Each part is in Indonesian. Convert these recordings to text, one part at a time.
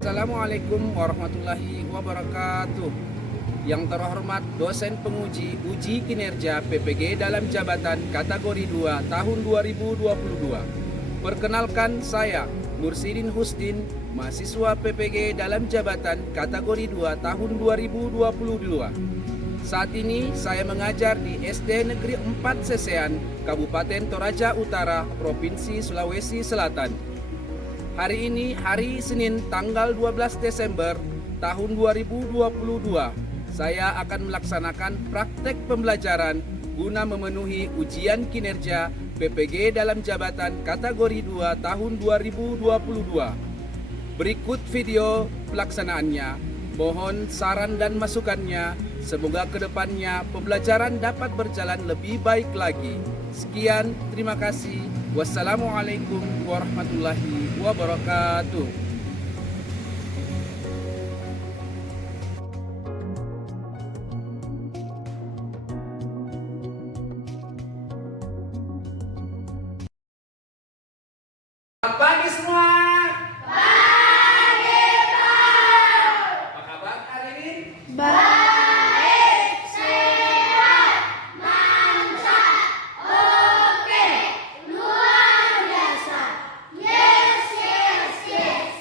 Assalamualaikum warahmatullahi wabarakatuh. Yang terhormat dosen penguji uji kinerja PPG dalam jabatan kategori 2 tahun 2022. Perkenalkan, saya Mursidin Husdin, mahasiswa PPG dalam jabatan kategori 2 tahun 2022. Saat ini saya mengajar di SD Negeri 4 Sesean, Kabupaten Toraja Utara, Provinsi Sulawesi Selatan. Hari ini hari Senin tanggal 12 Desember tahun 2022. Saya akan melaksanakan praktek pembelajaran guna memenuhi ujian kinerja PPG dalam jabatan kategori 2 tahun 2022. Berikut video pelaksanaannya. Mohon saran dan masukannya. Semoga kedepannya pembelajaran dapat berjalan lebih baik lagi. Sekian, terima kasih. Wassalamualaikum warahmatullahi wabarakatuh. Selamat pagi semua. Pagi, Pak. Apa kabar hari ini? Baik, sehat, mantap, oke, luar biasa. Yes, yes, yes.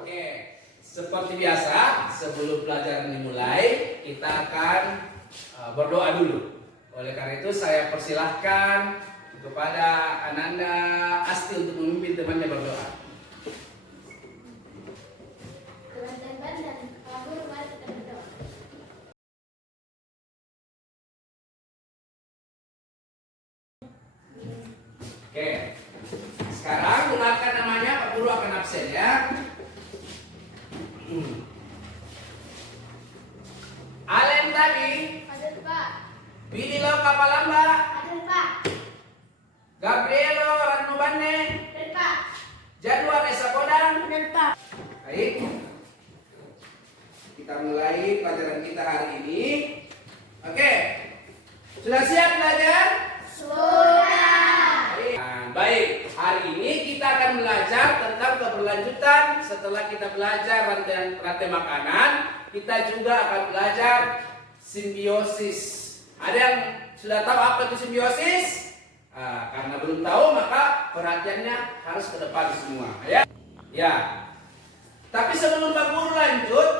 Oke, seperti biasa sebelum pelajaran dimulai kita akan berdoa dulu. Oleh karena itu saya persilahkan kepada Ananda Asti untuk memimpin temannya berdoa. Teman-teman dan kabur, mari kita berdoa. Oke, sekarang gunakan namanya, Pak Guru akan absen ya. Alen tadi, Ada, Pak. Bililo Kapalamba, Ada, Pak. Gabrielo Ranubane, Ada, Pak. Jadwal Esa Kodang. Ada, Pak. Baik, kita mulai pelajaran kita hari ini. Oke, sudah siap belajar? Sudah. Baik, hari ini kita akan belajar tentang keberlanjutan. Setelah kita belajar rantai makanan, kita juga akan belajar simbiosis. Ada yang sudah tahu apa itu simbiosis? Karena belum tahu, maka perhatiannya harus ke depan semua, ya. Ya. Tapi sebelum Pak Guru lanjut,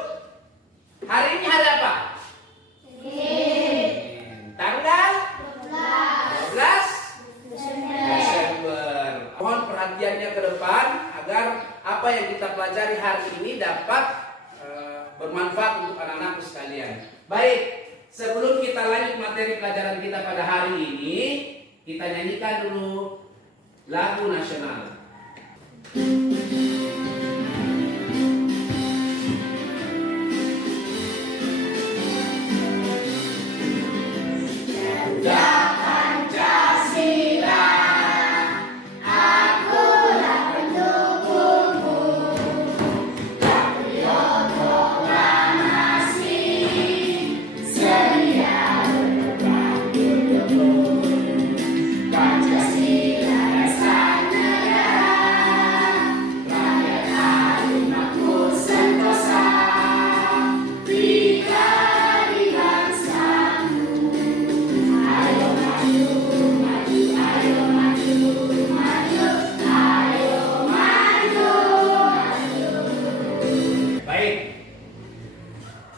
hari ini hari apa? Tanggal 12 Desember. Mohon perhatiannya ke depan agar apa yang kita pelajari hari ini dapat bermanfaat untuk anak-anakku sekalian. Baik, sebelum kita lanjut materi pelajaran kita pada hari ini, kita nyanyikan dulu lagu nasional.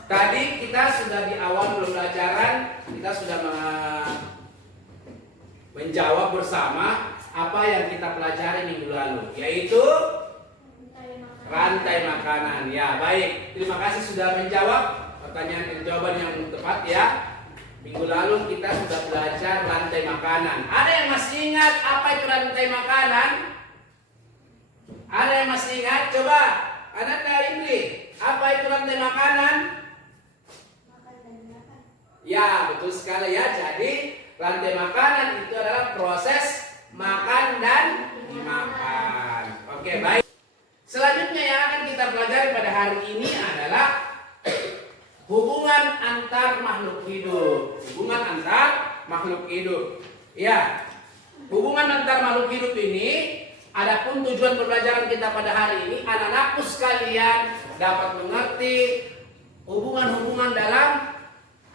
Tadi kita sudah di awal pembelajaran, kita sudah menjawab bersama apa yang kita pelajari minggu lalu, yaitu rantai makanan. Ya, baik. Terima kasih sudah menjawab pertanyaan dan jawaban yang tepat ya. Minggu lalu kita sudah belajar rantai makanan. Ada yang masih ingat apa itu rantai makanan? Ada yang masih ingat? Coba, Ananda Indri, apa itu rantai makanan? Ya, betul sekali ya. Jadi rantai makanan itu adalah proses makan dan dimakan. Oke, baik. Selanjutnya yang akan kita pelajari pada hari ini adalah hubungan antar makhluk hidup. Hubungan antar makhluk hidup. Ya, hubungan antar makhluk hidup ini Adapun tujuan pembelajaran kita pada hari ini, anak-anakku sekalian dapat mengerti hubungan-hubungan dalam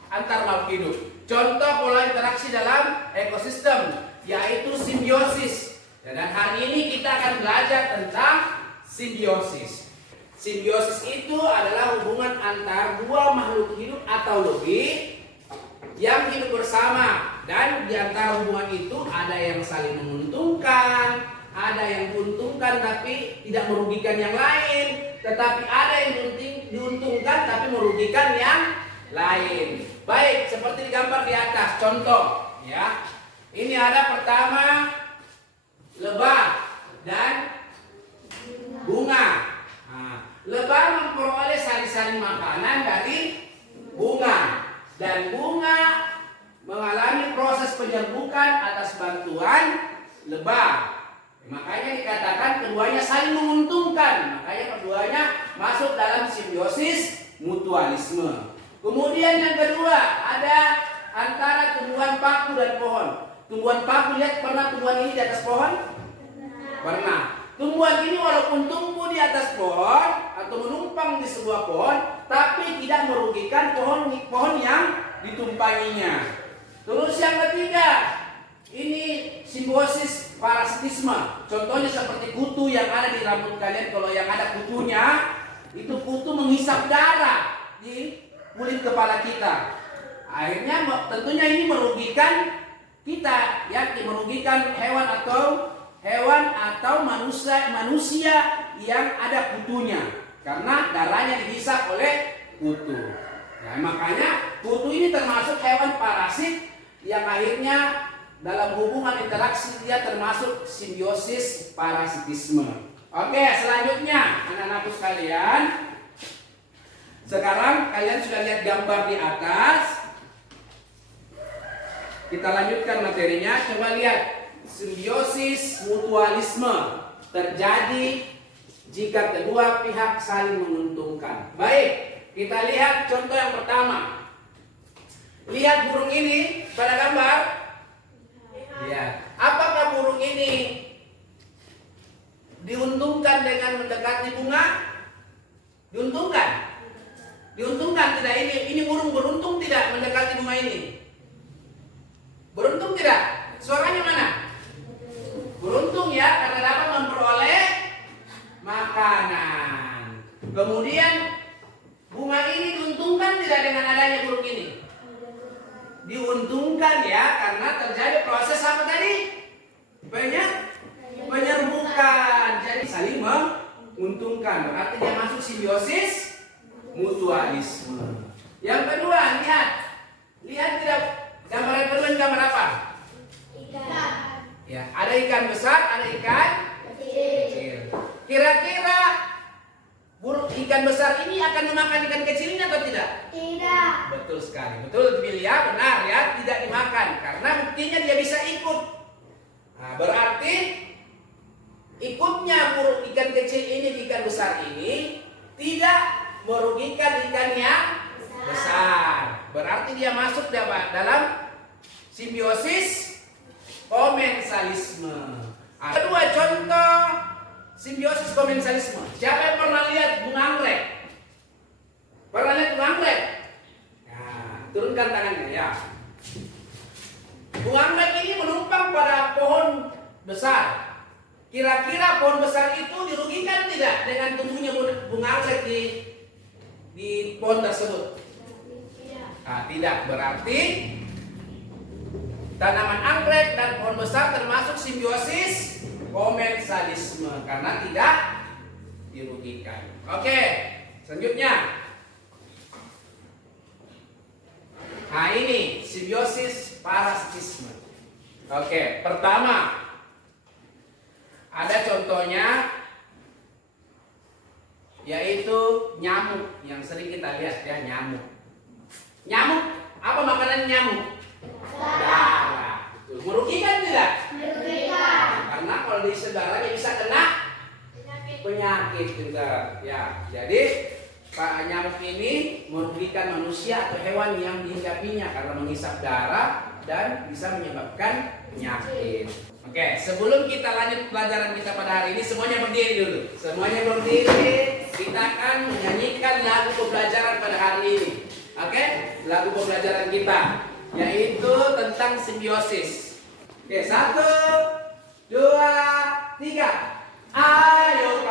antar makhluk hidup. Contoh pola interaksi dalam ekosistem, yaitu simbiosis. Dan hari ini kita akan belajar tentang simbiosis. Simbiosis itu adalah hubungan antar dua makhluk hidup atau lebih yang hidup bersama. Dan di antara hubungan itu ada yang saling menguntungkan, ada yang diuntungkan tapi tidak merugikan yang lain, tetapi ada yang diuntungkan tapi merugikan yang lain. Baik, seperti digambar di atas. Contoh, ya. Ini ada pertama lebah dan bunga. Nah, lebah memperoleh sari-sari makanan dari bunga, dan bunga mengalami proses penyerbukan atas bantuan lebah. Makanya dikatakan keduanya saling menguntungkan. Makanya keduanya masuk dalam simbiosis mutualisme. Kemudian yang kedua ada antara tumbuhan paku dan pohon. Tumbuhan paku, lihat pernah tumbuhan ini di atas pohon? Pernah. Tumbuhan ini walaupun tumbuh di atas pohon atau menumpang di sebuah pohon, tapi tidak merugikan pohon yang ditumpanginya. Terus yang ketiga, ini simbiosis parasitisme. Contohnya seperti kutu yang ada di rambut kalian. Kalau yang ada kutunya, itu kutu menghisap darah di kulit kepala kita. Akhirnya tentunya ini merugikan kita, ya, merugikan hewan atau manusia yang ada kutunya, karena darahnya dihisap oleh kutu. Nah, makanya kutu ini termasuk hewan parasit yang akhirnya dalam hubungan interaksi dia termasuk simbiosis parasitisme. Oke, selanjutnya anak-anakku sekalian, sekarang kalian sudah lihat gambar di atas. Kita lanjutkan materinya. Coba lihat, simbiosis mutualisme terjadi jika kedua pihak saling menguntungkan. Baik, kita lihat contoh yang pertama. Lihat burung ini pada gambar. Ya, apakah burung ini diuntungkan dengan mendekati bunga? Diuntungkan? Diuntungkan tidak? Ini burung beruntung tidak mendekati bunga ini? Beruntung tidak? Suaranya mana? Beruntung ya, karena dapat memperoleh makanan. Kemudian bunga ini diuntungkan tidak dengan adanya burung ini? Diuntungkan ya, karena terjadi proses apa tadi? Penyerbukan. Jadi saling menguntungkan. Berarti dia masuk simbiosis mutualisme. Yang kedua, lihat tidak gambar kedua, gambar apa? Ikan. Ya, ada ikan besar, ada ikan kecil. Kira-kira ikan besar ini akan memakan ikan kecil ini atau tidak? Tidak. Betul sekali, betul pilih ya, benar ya, tidak dimakan karena buktinya dia bisa ikut. Nah, berarti ikutnya burung ikan kecil ini di ikan besar ini tidak merugikan ikan yang besar. Berarti dia masuk dalam simbiosis komensalisme. Kedua contoh simbiosis komensalisme. Siapa yang pernah lihat bunga anggrek? Pernah lihat bunga anggrek? Nah, turunkan tangannya ya. Bunga anggrek ini menumpang pada pohon besar. Kira-kira pohon besar itu dirugikan tidak dengan tumbuhnya bunga anggrek di pohon tersebut? Nah, tidak. Berarti tanaman anggrek dan pohon besar termasuk simbiosis komensalisme karena tidak dirugikan. Oke, selanjutnya. Nah, ini simbiosis parasitisme. Oke, pertama ada contohnya yaitu nyamuk yang sering kita lihat ya, nyamuk. Nyamuk, apa makanan nyamuk? Darah. Merugikan tidak? Merugikan. Karena kalau diisi darahnya bisa kena penyakit juga. Ya, jadi nyamuk ini merugikan manusia atau hewan yang dihinggapinya karena menghisap darah dan bisa menyebabkan penyakit. Oke, sebelum kita lanjut pelajaran kita pada hari ini, semuanya berdiri dulu. Semuanya berdiri. Kita akan menyanyikan lagu pembelajaran pada hari ini. Oke, lagu pembelajaran kita yaitu tentang simbiosis. Oke, 1, 2, 3. Ayo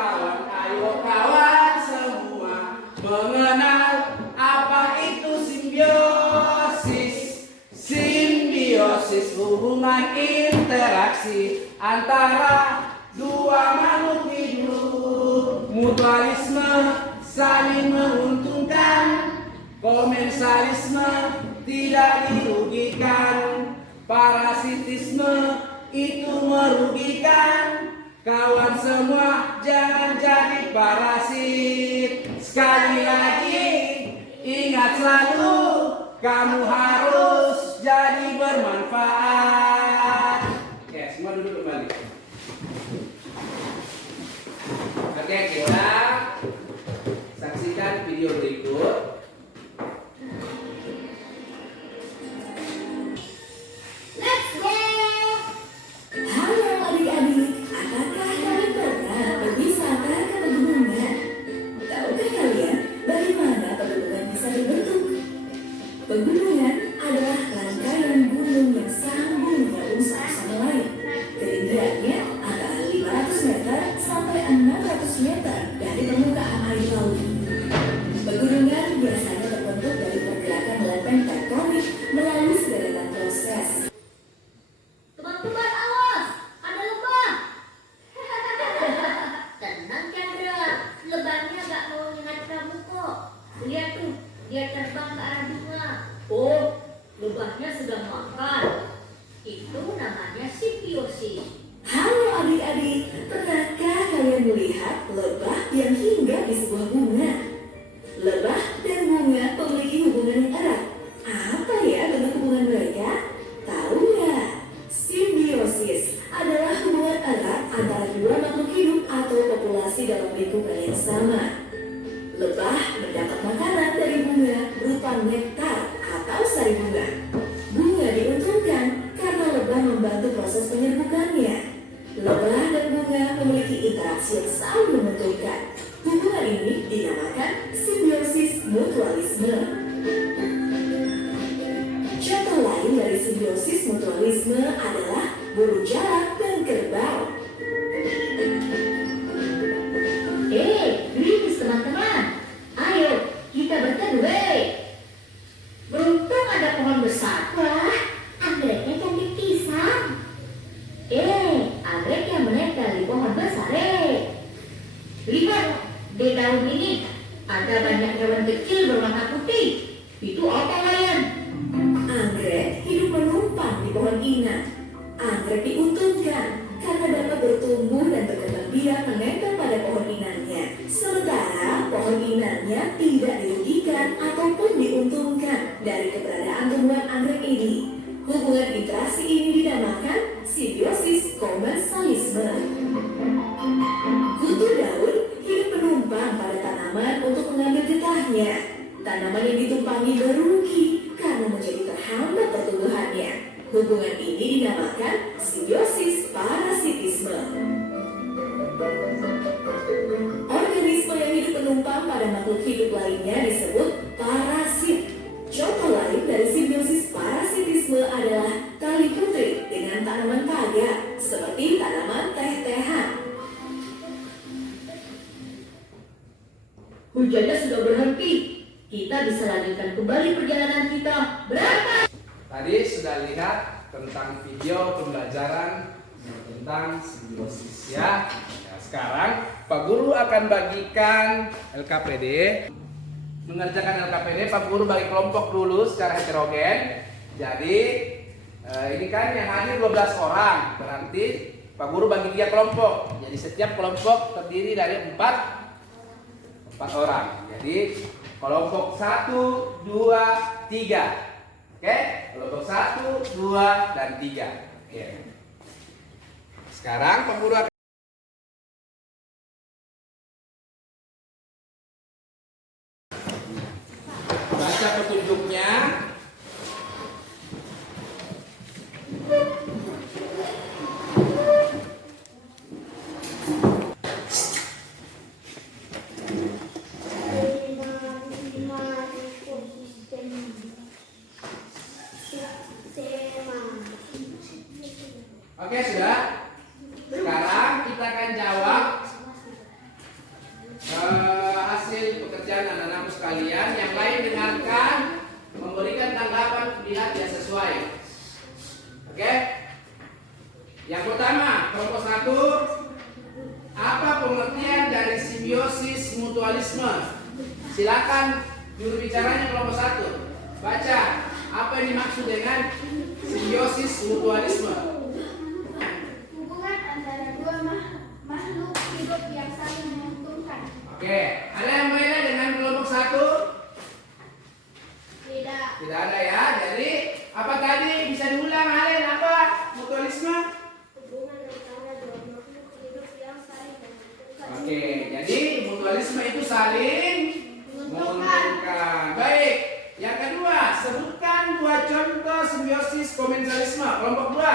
kawan semua mengenal apa itu simbiosis. Simbiosis hubungan interaksi antara dua makhluk hidup. Mutualisme saling menguntungkan, komensalisme tidak dirugikan, parasitisme itu merugikan. Kawan semua jangan jadi parasit. Sekali lagi ingat selalu, kamu harus jadi bermanfaat. Oke, semua duduk kembali. Oke, kita saksikan video berikut. Pegunungan adalah rangkaian gunung yang sambung menyambung satu sama lain. Ketinggiannya antara 500 meter sampai 600 meter dari permukaan air laut. Pegunungan biasanya terbentuk dari pergerakan lempeng tektonik melalui sederetan proses. Teman-teman awas, ada lebah. Tenang Chandra, lebahnya gak mau nyengat kamu kok. Lihat tuh, dia terbang ke arah bunga. Oh, lebahnya sedang makan. Itu namanya simbiosis. Halo adik-adik, pernahkah kalian melihat lebah yang hinggap di sebuah bunga? Lebah dan bunga memiliki hubungan yang erat. Apa ya bentuk hubungan mereka? Tahu nggak? Simbiosis adalah hubungan erat antara dua makhluk hidup atau populasi dalam lingkungan yang sama. Lebah mendapat makanan dari bunga berupa nektar atau sari bunga. Bunga diuntungkan karena lebah membantu proses penyerbukannya. Lebah dan bunga memiliki interaksi yang saling menguntungkan. Hubungan ini dinamakan simbiosis mutualisme. Contoh lain dari simbiosis mutualisme adalah burung jalak dan kerbau. Gerimis teman-teman. Ayo, kita berteduh. Beruntung ada pohon besar. Wah, anggreknya cantik pisang. Anggrek yang menempel di pohon besar. Lihat, di daun ini ada banyak hewan kecil berwarna putih. Itu apa, Layan? Anggrek hidup menumpang di pohon inang. Anggrek diuntungkan karena dapat bertumbuh dan berkembang biak menempel pada pohon inangnya. Sementara pohon inangnya tidak dirugikan ataupun diuntungkan dari keberadaan tumbuhan anggrek ini. Hubungan interaksi ini dinamakan simbiosis komensalisme. Kutu daun hidup menumpang pada tanaman untuk mengambil getahnya. Tanaman yang ditumpangi merugi karena menjadi terhambat pertumbuhannya. Hubungan ini dinamakan simbiosis parasitisme. Organisme yang hidup menumpang pada makhluk hidup lainnya disebut parasit. Contoh lain dari simbiosis parasitisme adalah tali putri dengan tanaman pagar, seperti tanaman teh-tehan. Hujannya sudah berhenti. Kita bisa lanjutkan kembali perjalanan kita. Berangkat! Tadi sudah lihat tentang video pembelajaran tentang simbiosis ya. Nah, sekarang Pak Guru akan bagikan LKPD. Mengerjakan LKPD, Pak Guru bagi kelompok dulu secara heterogen. Jadi ini kan yang hadir 12 orang. Berarti Pak Guru bagi 3 kelompok. Jadi setiap kelompok terdiri dari 4 orang. Jadi kelompok 1, 2, 3. Oke, kelompok 1, 2, dan 3. Oke. Sekarang Pak Guru akan baca petunjuknya. Oke, sudah. Sekarang kita akan jawab hasil pekerjaan anak-anakku sekalian. Yang lain dengarkan, memberikan tanggapan lihat yang sesuai. Oke. Yang pertama, kelompok 1. Apa pengertian dari simbiosis mutualisme? Silakan juru bicaranya kelompok 1. Baca, apa yang dimaksud dengan simbiosis mutualisme? Hubungan antara dua makhluk hidup yang saling menguntungkan. Oke, ada yang berbeda dengan kelompok 1? Tidak. Tidak ada ya. Jadi, apa tadi bisa diulang Halen? Apa mutualisme? Hubungan antara dua makhluk hidup yang saling menguntungkan. Oke, jadi mutualisme itu saling menguntungkan. Baik. Yang kedua, sebutkan 2 contoh simbiosis komensalisme. Kelompok 2.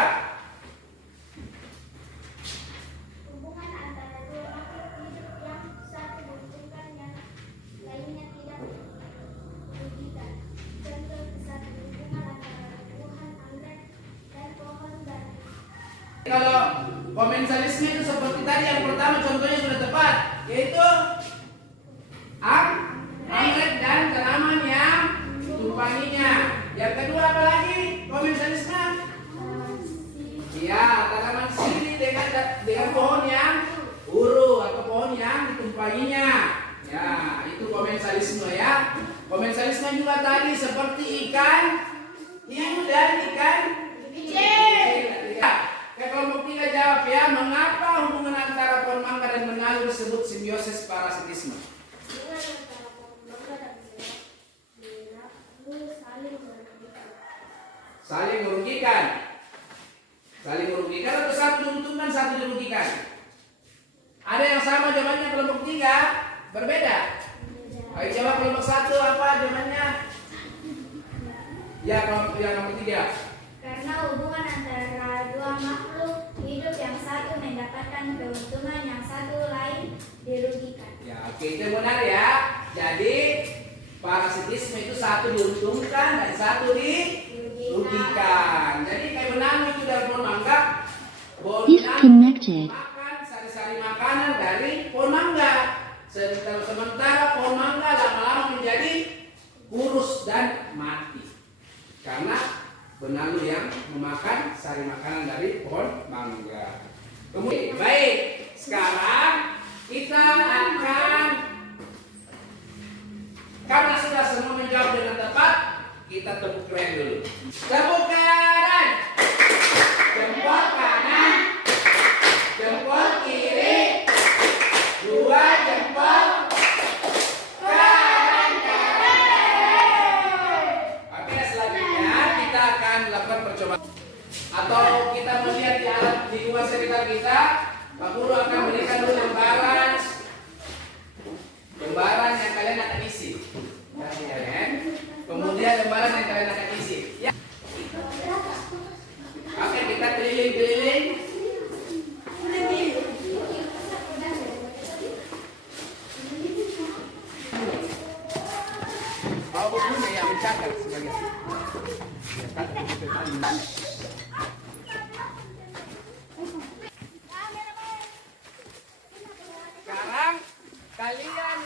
Hubungan antara dua makhluk hidup yang satu menguntungkan yang lainnya tidak merugikan. Contoh satu hubungan antara buah anggrek dan pohon batu. Kalau komensalisme itu seperti tadi yang pertama contohnya sudah tepat, yaitu anggrek dan tanaman yang tumpanginya. Yang kedua apa lagi komensalisme? Iya, tanaman sirih dengan pohon yang uru atau pohon yang ditumpanginya. Ya, itu komensalisme ya. Komensalisme juga tadi seperti ikan hiu dan ikan biji. Ke kelompok 3 jawab ya, mengapa hubungan antara pohon mangga dan benalu disebut simbiosis parasitisme? Hubungan antara pohon mangga dan benalu saling merugikan. Saling merugikan. Saling merugikan atau satu diuntungkan, satu dirugikan? Ada yang sama jawabannya kelompok 3? Berbeda? Ayo jawab kelompok 1 apa jawabannya? Ya, kelompok yang nomor 3. Karena hubungan antara dua makhluk hidup yang satu mendapatkan keuntungan yang satu lain dirugikan. Ya, oke, itu benar ya. Jadi parasitisme itu satu diuntungkan dan satu dirugikan. Jadi kayak benar itu dalam pohon mangga. Pohon Disconnected. makan sari-sari makanan dari pohon mangga. Sementara pohon mangga lama-lama menjadi kurus dan mati karena benalu yang memakan sari makanan dari pohon mangga. Kemudian, baik, sekarang kita akan, karena sudah semua menjawab dengan tepat, kita tepuk keren dulu. Tepuk kanan, jempol kanan, jempol kiri, 2 jempol kanan. Oke, selanjutnya kita akan lakukan percobaan atau kita melihat di alat di luar sekitar kita. Pak Guru akan berikan dulu lembaran yang kalian akan isi. Ya, kemudian lembaran yang kalian akan isi. Ya. Oke, kita keliling-keliling. Bawa bukunya yang mencatat sebagai. Sekarang kalian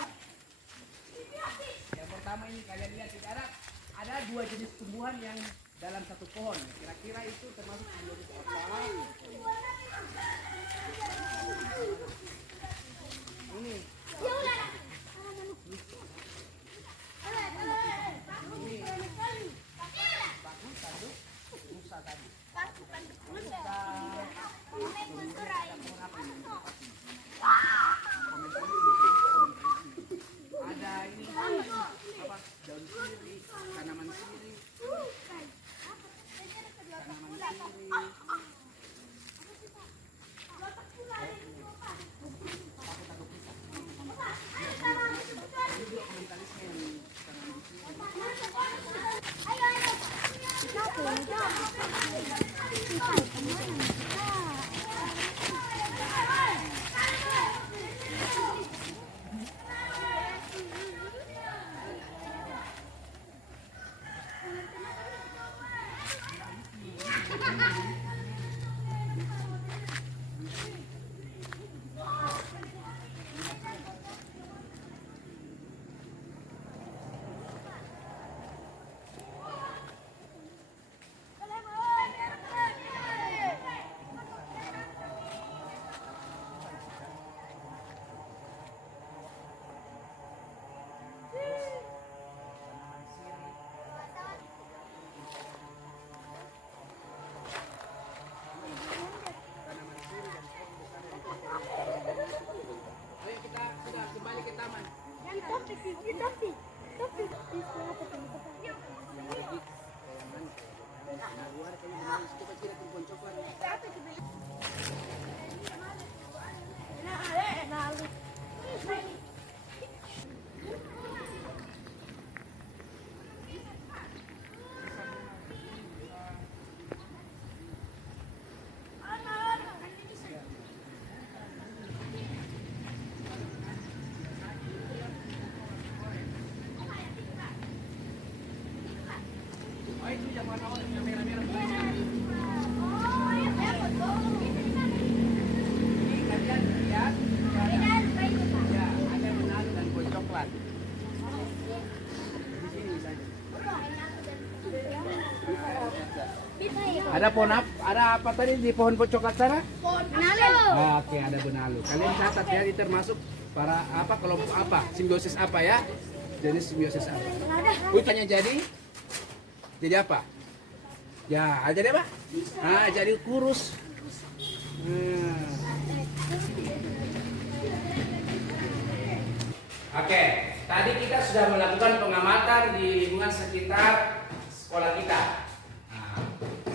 yang pertama ini kalian lihat tidak ada 2 jenis tumbuhan yang dalam satu pohon. Kira-kira itu termasuk simbiosis apa? Ini. Bagus, tanduk, rusa itu yang warna oranye, yang merah-merah. Ini kalian lihat, ya, ada benalu dan kue coklat. Di sini saja. Ada pohon ada apa tadi di pohon coklat sana? Oh, oke, ada benalu. Kalian catat ya, ini termasuk para apa kelompok apa, simbiosis apa ya? Jenis simbiosis apa? Hutannya jadi apa? Ya, jadi apa? Nah, jadi kurus. Oke, tadi kita sudah melakukan pengamatan di lingkungan sekitar sekolah kita. Nah,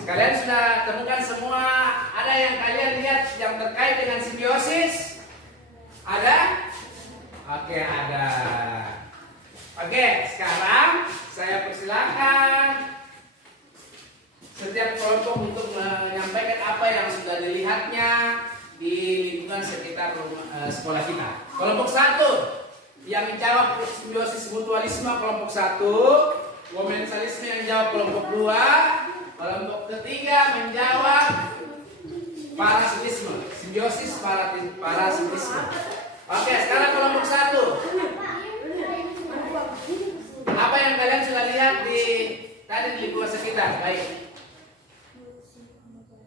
kalian sudah temukan semua, ada yang kalian lihat yang terkait dengan simbiosis? Ada? Oke, ada. Oke, sekarang saya persilakan setiap kelompok untuk menyampaikan apa yang sudah dilihatnya di lingkungan sekitar sekolah kita. Kelompok 1 yang menjawab simbiosis mutualisme, kelompok 1. Komensalisme yang jawab kelompok 2. Kelompok ketiga menjawab parasitisme, simbiosis parasitisme. Oke, sekarang kelompok 1. Apa yang kalian sudah lihat tadi di lingkungan sekitar? Baik.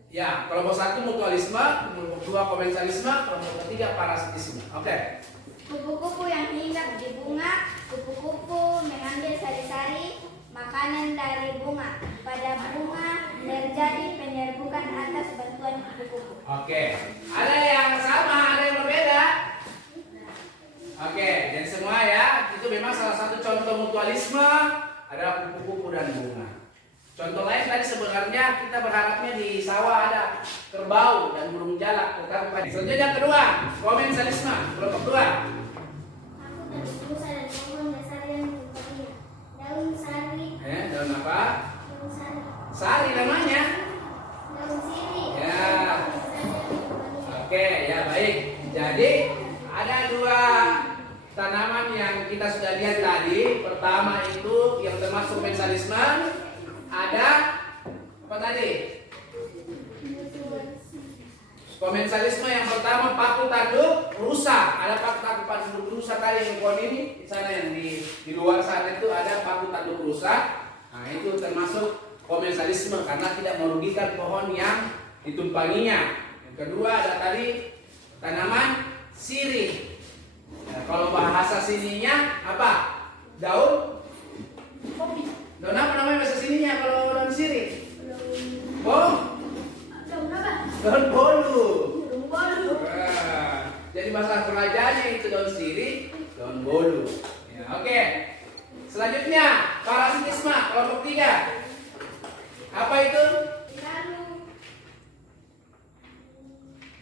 Ya, kelompok 1 mutualisme, kelompok 2 komensalisme, kelompok ketiga parasitisme. Oke. Kupu-kupu yang hinggap di bunga, kupu-kupu mengambil sari-sari makanan dari bunga. Pada bunga terjadi penyerbukan atas bantuan kupu-kupu. Oke. Ada yang sama, ada yang berbeda. Oke, dan semua ya, itu memang salah satu contoh mutualisme adalah kupu-kupu dan bunga. Contoh lain tadi sebenarnya kita berharapnya di sawah ada kerbau dan burung jalak. Tetapi selanjutnya yang kedua, komensalisme, kelompok 2. Aku dari rusa dan pohon dasar yang berpindah. Daun sari. Daun apa? Daun sari. Sari namanya. Daun sirih. Ya. Oke, ya baik. Jadi ada 2 tanaman yang kita sudah lihat tadi. Pertama itu yang termasuk komensalisme. Ada apa tadi? Komensalisme yang pertama paku tanduk rusa. Ada paku tanduk rusa tadi yang pohon ini. Di sana yang di luar sana itu ada paku tanduk rusa. Nah, itu termasuk komensalisme karena tidak merugikan pohon yang ditumpanginya. Yang kedua ada tadi tanaman sirih. Nah, kalau bahasa sininya apa? Daun kopi. Daun apa namanya bahasa sininya kalau daun sirih? Daun apa? Daun bolu. Daun bolu. Nah, jadi bahasa kerajanya itu daun sirih, daun bolu. Ya, oke. Selanjutnya parasitisme kelompok 3. Apa itu? Lalu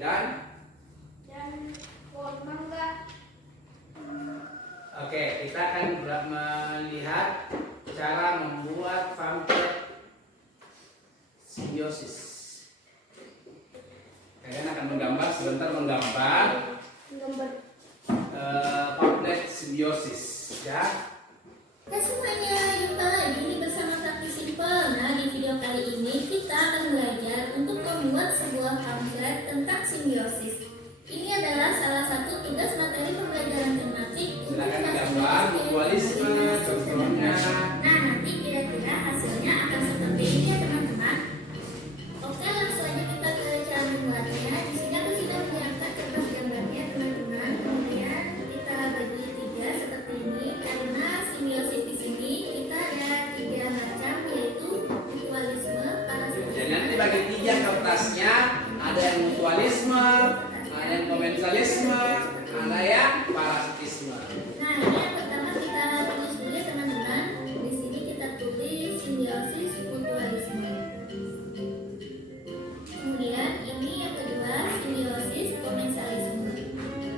Dan pohon mangga. oke, kita akan melihat cara membuat pamflet simbiosis. Kalian akan menggambar, sebentar menggambar pamflet simbiosis, ya. Hai semuanya, jumpa lagi bersama Sakti Simple. Nah, di video kali ini kita akan belajar untuk membuat sebuah pamflet tentang simbiosis. Ini adalah salah satu tugas materi pembelajaran tematik untuk Silakan gambar mutualisme contohnya. Nah, nanti kira-kira hasilnya akan seperti ini ya teman-teman. Oke, langsung aja kita ke cara membuatnya. Di sini aku sudah menyiapkan kertas gambarnya teman-teman. Kemudian kita bagi 3 seperti ini karena simbiosis di sini kita ada 3 macam, yaitu mutualisme, parasitisme. Jadi nanti bagi 3 kertasnya, ada yang mutualisme, ada yang komensalisme, ada yang parasitisme. Nah, ini yang pertama kita tulis dulu ya teman-teman. Di sini kita tulis simbiosis mutualisme. Kemudian ini yang kedua simbiosis komensalisme.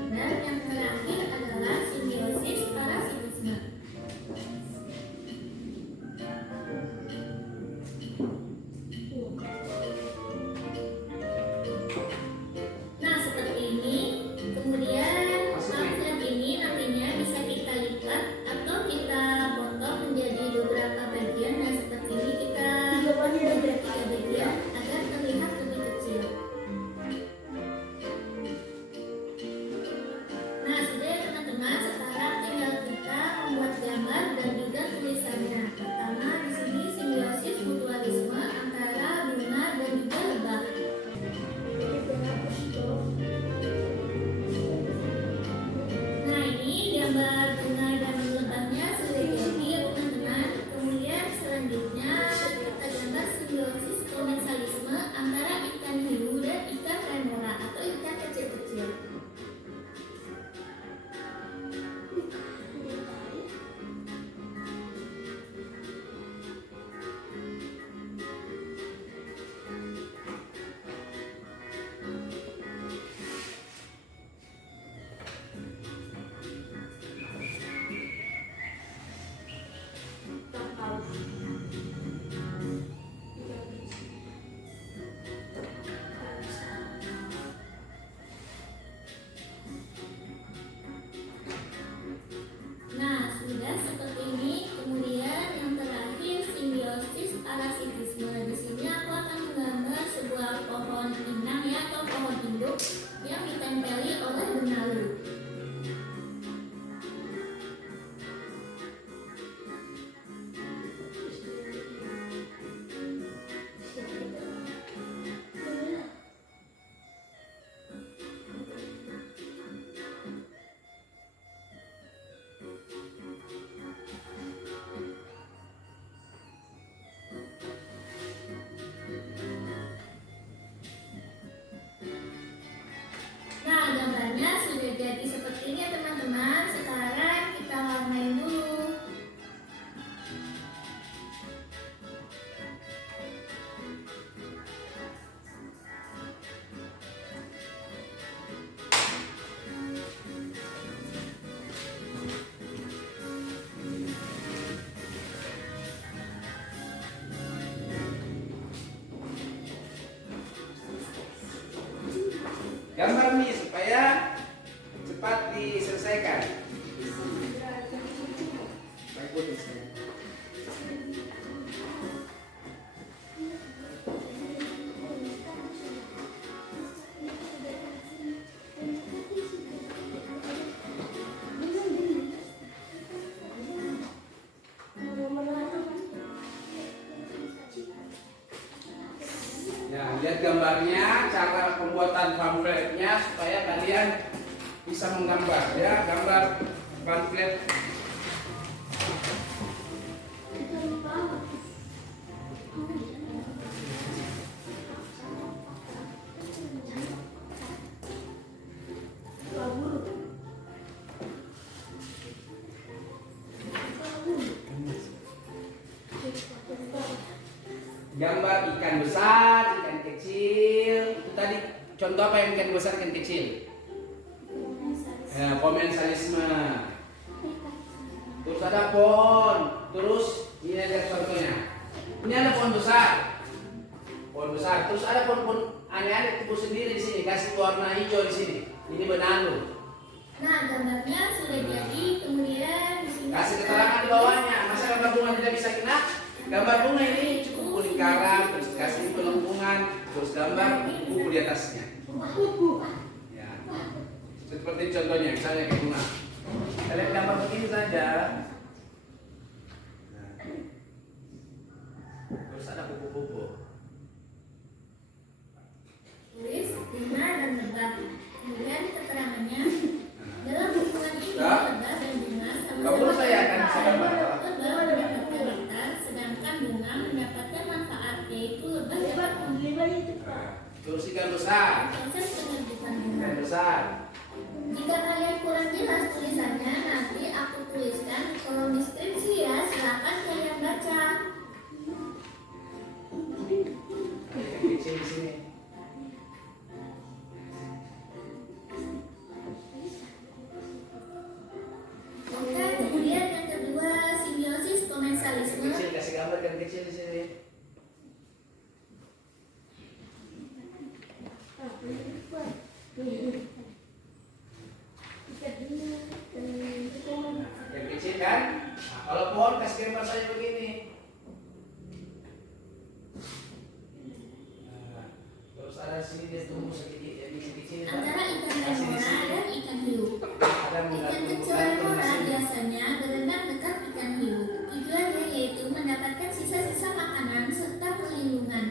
Dan yang terakhir adalah simbiosis parasitisme. Nah, seperti ini. Kemudian pamflet ini nantinya bisa kita lipat gambar bunga dan lebahnya sudah jadi ya teman-teman. Kemudian selanjutnya kita gambar simbiosis komensalisme antara ikan hiu dan ikan remora atau ikan kecil-kecil. Nah, sudah seperti ini. Kemudian yang terakhir simbiosis parasitisme. Di sini aku akan menggambar sebuah pohon pinang ya atau pohon induk yang ditempeli oleh benalu. Nah, gambarnya sudah jadi seperti ini ya teman-teman. Sekarang kita warnain dulu. Gambar nih supaya cepat diselesaikan. Baik, putus. Ya, lihat gambarnya, cara pembuatan pamfletnya supaya kalian bisa menggambar ya, gambar pamflet. Gambar ikan besar, ikan kecil. Itu tadi contoh apa yang ikan besar, ikan kecil? Ya, komensalisme. Terus ada pohon. Terus ini ada contohnya. Ini ada pohon besar. Pohon besar. Terus ada pohon-pohon aneh-aneh tumbuh sendiri di sini. Kasih warna hijau di sini. Ini benalu. Nah, gambarnya sudah jadi. Kemudian di sini Kasih keterangan di bawahnya. Masa gambar bunga tidak bisa kena? Gambar bunga ini cukup lingkaran, terus kasih pelengkungan, terus gambar kuku di atasnya. Ya. Seperti contohnya, misalnya kayak bunga. Kalian gambar begini saja. Nah. Terus ada kupu-kupu. tulis bunga dan lebah. Kemudian keterangannya dalam hubungan ini Ya. lebah dan bunga Kamu saya akan bisa gambar. lebah mendapatkan makan, sedangkan bunga mendapatkan manfaat, yaitu lebah dapat Terus ikan besar. proses penerbitan bunga. Ikan besar. Jika kalian kurang jelas tulisannya, nanti aku tuliskan di kolom deskripsi ya. Silakan kalian baca. Ikan kecil di sini. Oke, kemudian yang kedua simbiosis Ikan komensalisme. kecil, kasih gambar ikan kecil di sini. Yang kecil kan? Nah, kalau pohon kasih gambar saya begini. Nah, terus ada sini dia tumbuh sedikit, jadi kecil. Antara ikan remora dan ikan hiu. Ada Ikan kecil remora biasanya berenang dekat ikan hiu. Tujuannya yaitu mendapatkan sisa-sisa makanan serta perlindungan.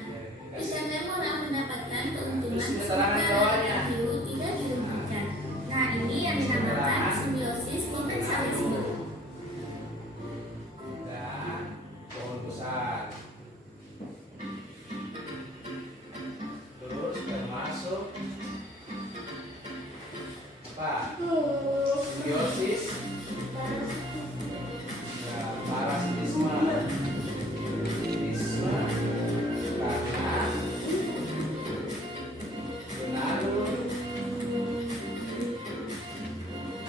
Ikan remora mendapatkan keuntungan serta ikan hiu tidak dirugikan. Nah, ini yang dinamakan simbiosis komensalisme. Apa? Simbiosis. Ya, parasitisme. Parasitisme karena pengaruh.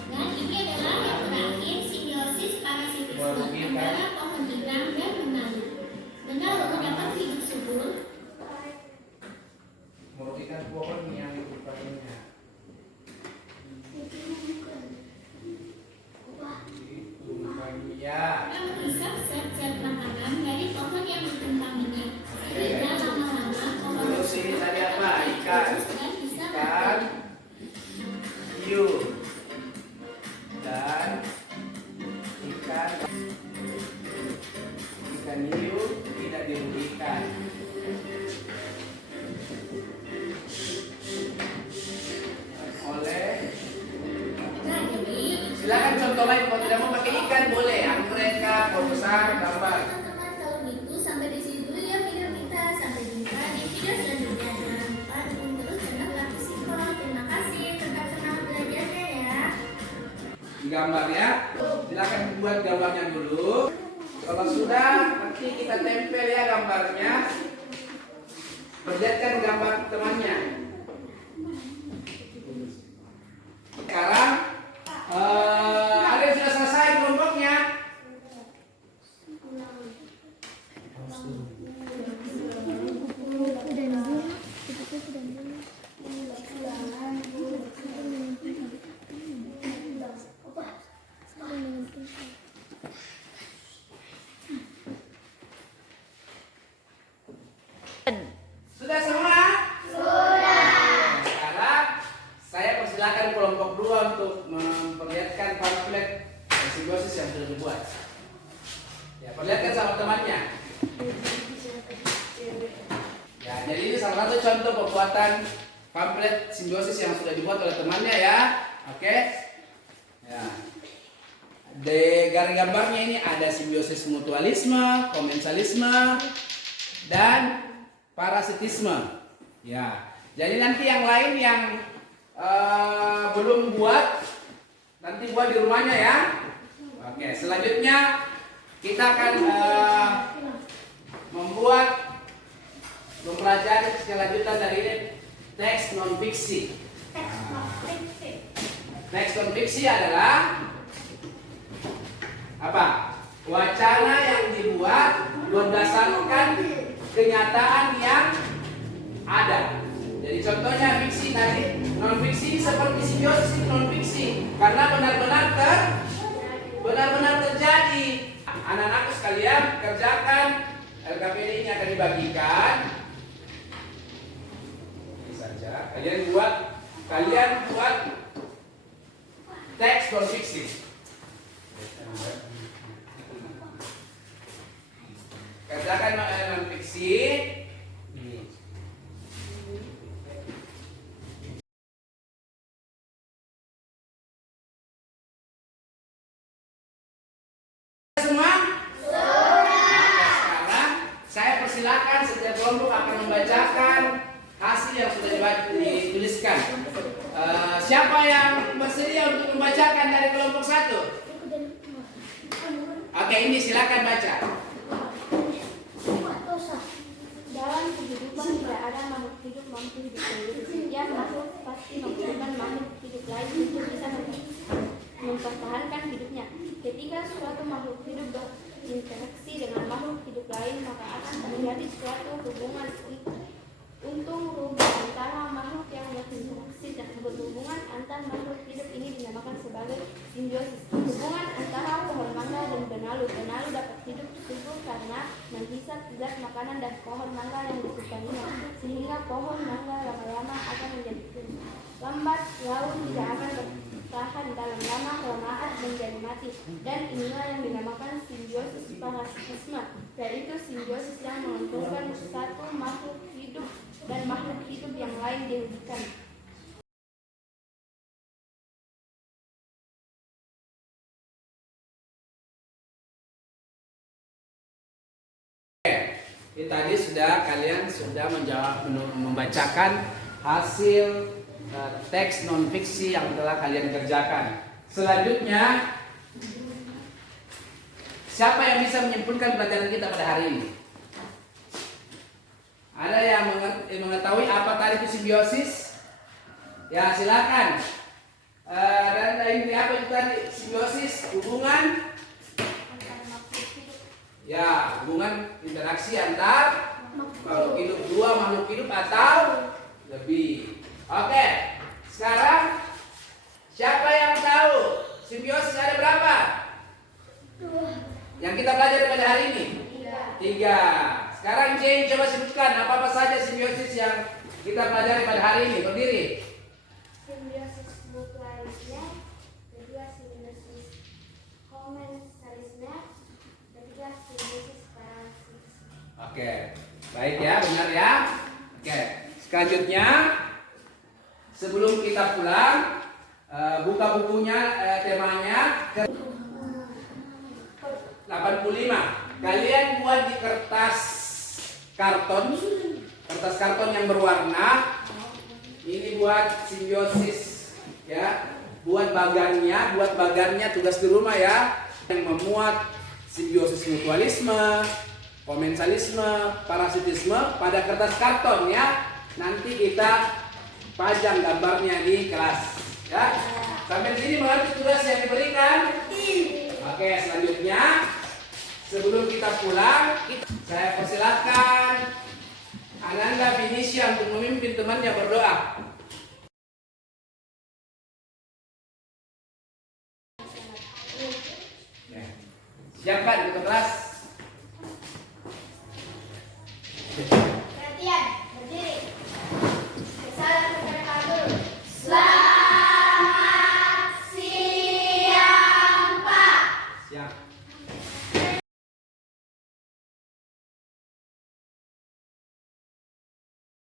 Dan ini adalah yang terakhir, simbiosis parasitisme antara pohon tiram dan benalu. Benalu dapat hidup subur Merugikan pohon yang ditukarnya. Ya. dan menghisap zat-zat makanan dari pohon yang ditumpanginya. Sehingga lama-lama pohon Terus ini tadi apa? Ikan. dan bisa Ikan, hiu, dan ikan hiu tidak dirugikan. Oleh Nah, jadi silakan contoh lain, kalau tidak mau pakai ikan boleh, anggrek kah, kalau besar gambar. teman-teman, kalau gitu sampai di sini dulu ya video kita. Sampai jumpa di video selanjutnya. Jangan lupa dukung terus channel Laku Siko. Terima kasih, tetap semangat belajarnya ya. Gambar ya, silakan buat gambarnya dulu. Kalau sudah, nanti kita tempel ya gambarnya. Perlihatkan gambar temannya. Sekarang ada yang sudah selesai kelompoknya. Sudah semua? Sudah. Sekarang saya persilakan kelompok 2 untuk memperlihatkan pamflet simbiosis yang sudah dibuat. Ya, perlihatkan sama temannya. Ya, jadi ini salah satu contoh pembuatan pamflet simbiosis yang sudah dibuat oleh temannya ya. Oke? Ya. Di garis gambarnya ini ada simbiosis mutualisme, komensalisme, dan parasitisme. Ya. Jadi nanti yang lain yang belum buat, nanti buat di rumahnya ya. Oke, selanjutnya kita akan membuat mempelajari kelanjutan dari ini, teks non fiksi. Teks non fiksi adalah apa? Wacana yang dibuat berdasarkan kenyataan yang ada. Jadi contohnya fiksi tadi, non fiksi seperti simbiosis non fiksi karena benar-benar terjadi. Anak-anak sekalian kerjakan, LKPD ini akan dibagikan. Ini saja. Kalian buat teks non fiksi. Kerjakan non fiksi. Semua? Sekarang saya persilakan setiap kelompok akan membacakan hasil yang sudah dituliskan. Siapa yang bersedia untuk membacakan dari kelompok 1? Oke, ini silakan baca. Dalam kehidupan tidak ada makhluk hidup mampu hidup sendiri. Setiap makhluk pasti membutuhkan makhluk hidup lain untuk bisa mempertahankan hidupnya. Ketika suatu makhluk hidup berinteraksi dengan makhluk hidup lain, maka akan terjadi suatu hubungan untung rugi antara makhluk yang berinteraksi, dan hubungan antar makhluk hidup ini dinamakan sebagai simbiosis. Hubungan antara pohon mangga dan benalu. Benalu dapat hidup subur karena menghisap zat makanan dan pohon mangga yang disukainya, sehingga pohon mangga lama-lama akan menjadi kurus. Lambat laun tidak akan bertahan dalam lama-kelamaan menjadi mati. Dan inilah yang dinamakan simbiosis parasitisme, yaitu simbiosis yang menguntungkan satu makhluk hidup dan makhluk hidup yang lain dirugikan. Ini tadi kalian sudah membacakan hasil teks non fiksi yang telah kalian kerjakan. Selanjutnya, siapa yang bisa menyimpulkan pelajaran kita pada hari ini? Ada yang mengetahui apa tadi itu simbiosis? Ya, silakan. Dan ini apa itu tadi simbiosis? Hubungan? Ya, hubungan interaksi antar makhluk hidup, dua makhluk hidup atau lebih. Oke, sekarang siapa yang tahu simbiosis ada berapa? Yang kita pelajari pada hari ini? 3. Sekarang Jane coba sebutkan apa saja simbiosis yang kita pelajari pada hari ini. Berdiri. Simbiosis mutualisme, kedua simbiosis komensalisme, ketiga simbiosis parasitisme. Oke, baik ya, benar ya. Oke, selanjutnya sebelum kita pulang, buka bukunya, temanya ke 85. Kalian buat di kertas karton yang berwarna. Ini buat simbiosis ya. Buat bagannya tugas di rumah ya. Yang memuat simbiosis mutualisme, komensalisme, parasitisme pada kertas karton ya. Nanti kita pajang gambarnya di kelas ya. Sampai sini mengerti tugas yang diberikan? Oke, selanjutnya sebelum kita pulang, saya persilahkan Ananda Finisha untuk memimpin temannya berdoa. Ya. Siapkan kita kelas.